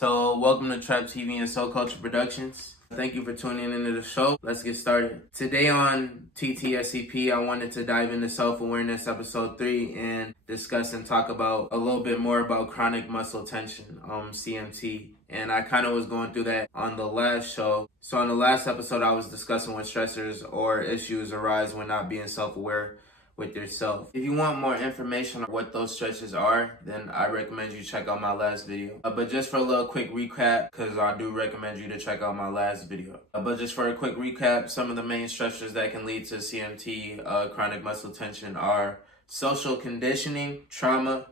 So, welcome to T.R.A.A.P TV and Soul Culture Productions. Thank you for tuning into the show. Let's get started. Today on TTSCP, I wanted to dive into self-awareness episode 3 and discuss and talk about a little bit more about chronic muscle tension, C.M.T. And I kind of was going through that on the last show. So on the last episode, I was discussing when stressors or issues arise when not being self-aware with yourself. If you want more information on what those stretches are, then I recommend you check out my last video. But just for a little quick recap, because I do recommend you to check out my last video. But just for a quick recap, some of the main stressors that can lead to C.M.T, chronic muscle tension, are social conditioning, trauma,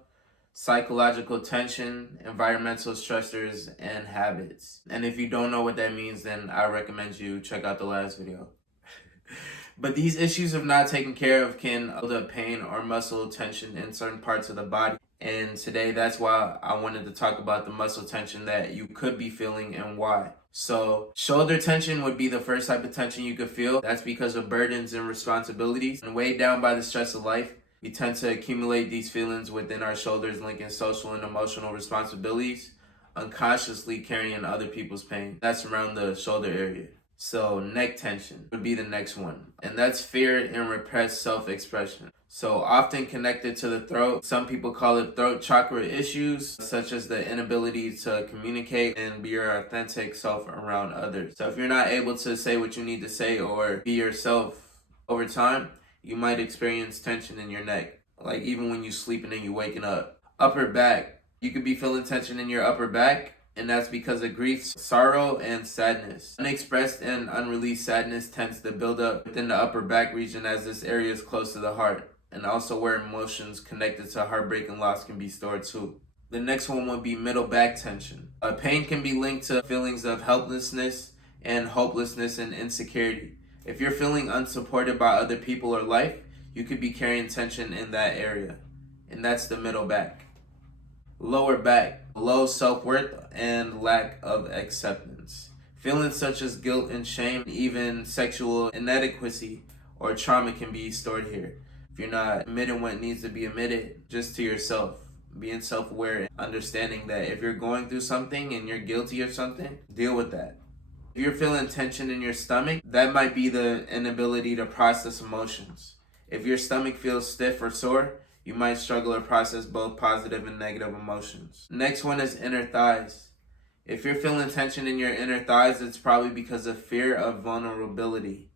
psychological tension, environmental stressors, and habits. And if you don't know what that means, then I recommend you check out the last video. But these issues, if not taken care of, can build up pain or muscle tension in certain parts of the body. And today, that's why I wanted to talk about the muscle tension that you could be feeling and why. So, shoulder tension would be the first type of tension you could feel. That's because of burdens and responsibilities. And weighed down by the stress of life, we tend to accumulate these feelings within our shoulders, linking social and emotional responsibilities, unconsciously carrying other people's pain. That's around the shoulder area. So neck tension would be the next one. And that's fear and repressed self-expression. So often connected to the throat. Some people call it throat chakra issues, such as the inability to communicate and be your authentic self around others. So if you're not able to say what you need to say or be yourself over time, you might experience tension in your neck. Like even when you sleeping and you waking up. Upper back. You could be feeling tension in your upper back. And that's because of grief, sorrow, and sadness. Unexpressed and unreleased sadness tends to build up within the upper back region, as this area is close to the heart, and also where emotions connected to heartbreak and loss can be stored too. The next one would be middle back tension. Pain can be linked to feelings of helplessness and hopelessness and insecurity. If you're feeling unsupported by other people or life, you could be carrying tension in that area, and that's the middle back. Lower back, low self-worth and lack of acceptance. Feelings such as guilt and shame, even sexual inadequacy or trauma can be stored here. If you're not admitting what needs to be admitted, just to yourself, being self-aware and understanding that if you're going through something and you're guilty of something, deal with that. If you're feeling tension in your stomach, that might be the inability to process emotions. If your stomach feels stiff or sore, you might struggle to process both positive and negative emotions. Next one is inner thighs. If you're feeling tension in your inner thighs, it's probably because of fear of vulnerability.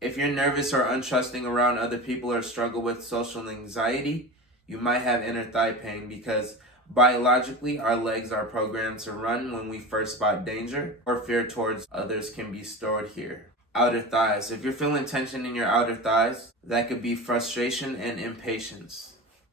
If you're nervous or untrusting around other people or struggle with social anxiety, you might have inner thigh pain because biologically our legs are programmed to run when we first spot danger, or fear towards others can be stored here. Outer thighs. If you're feeling tension in your outer thighs, that could be frustration and impatience.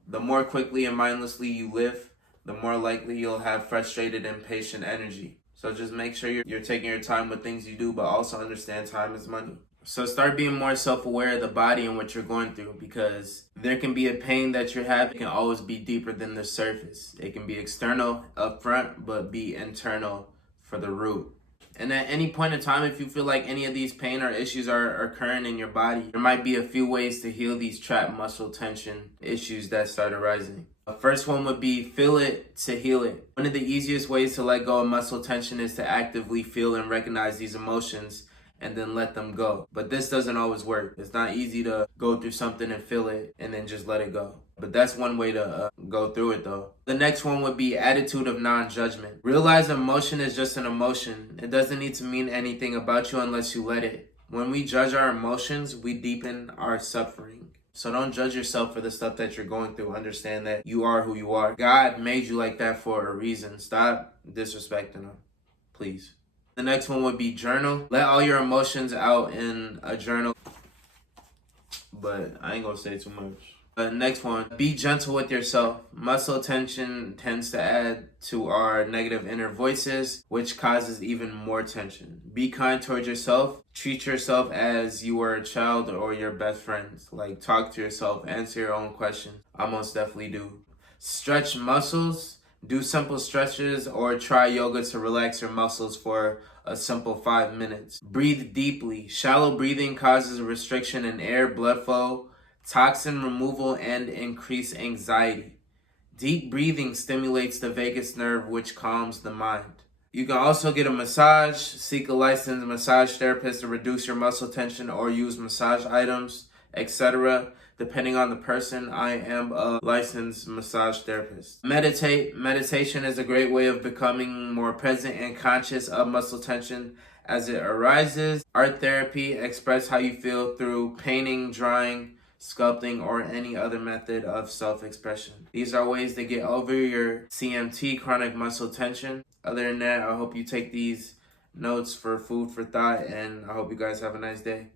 The more quickly and mindlessly you live, the more likely you'll have frustrated and impatient energy. So just make sure you're taking your time with things you do, but also understand time is money. So start being more self-aware of the body and what you're going through, because there can be a pain that you're having. It can always be deeper than the surface. It can be external up front, but be internal for the root. And at any point in time, if you feel like any of these pain or issues are occurring in your body, there might be a few ways to heal these trapped muscle tension issues that start arising. The first one would be feel it to heal it. One of the easiest ways to let go of muscle tension is to actively feel and recognize these emotions and then let them go. But this doesn't always work. It's not easy to go through something and feel it and then just let it go. But that's one way to go through it though. The next one would be attitude of non-judgment. Realize emotion is just an emotion. It doesn't need to mean anything about you unless you let it. When we judge our emotions, we deepen our suffering. So don't judge yourself for the stuff that you're going through. Understand that you are who you are. God made you like that for a reason. Stop disrespecting him, please. The next one would be journal. Let all your emotions out in a journal. But I ain't gonna say too much. Next one, be gentle with yourself. Muscle tension tends to add to our negative inner voices, which causes even more tension. Be kind towards yourself. Treat yourself as you were a child or your best friends. Like, talk to yourself, answer your own questions. I most definitely do. Stretch muscles. Do simple stretches or try yoga to relax your muscles for a simple 5 minutes. Breathe deeply. Shallow breathing causes a restriction in air, blood flow, toxin removal, and increased anxiety. Deep breathing stimulates the vagus nerve, which calms the mind. You can also get a massage, seek a licensed massage therapist to reduce your muscle tension or use massage items, etc. Depending on the person, I am a licensed massage therapist. Meditate. Meditation is a great way of becoming more present and conscious of muscle tension as it arises. Art therapy. Express how you feel through painting, drawing, sculpting, or any other method of self-expression. These are ways to get over your C.M.T, chronic muscle tension. Other than that, I hope you take these notes for food for thought, and I hope you guys have a nice day.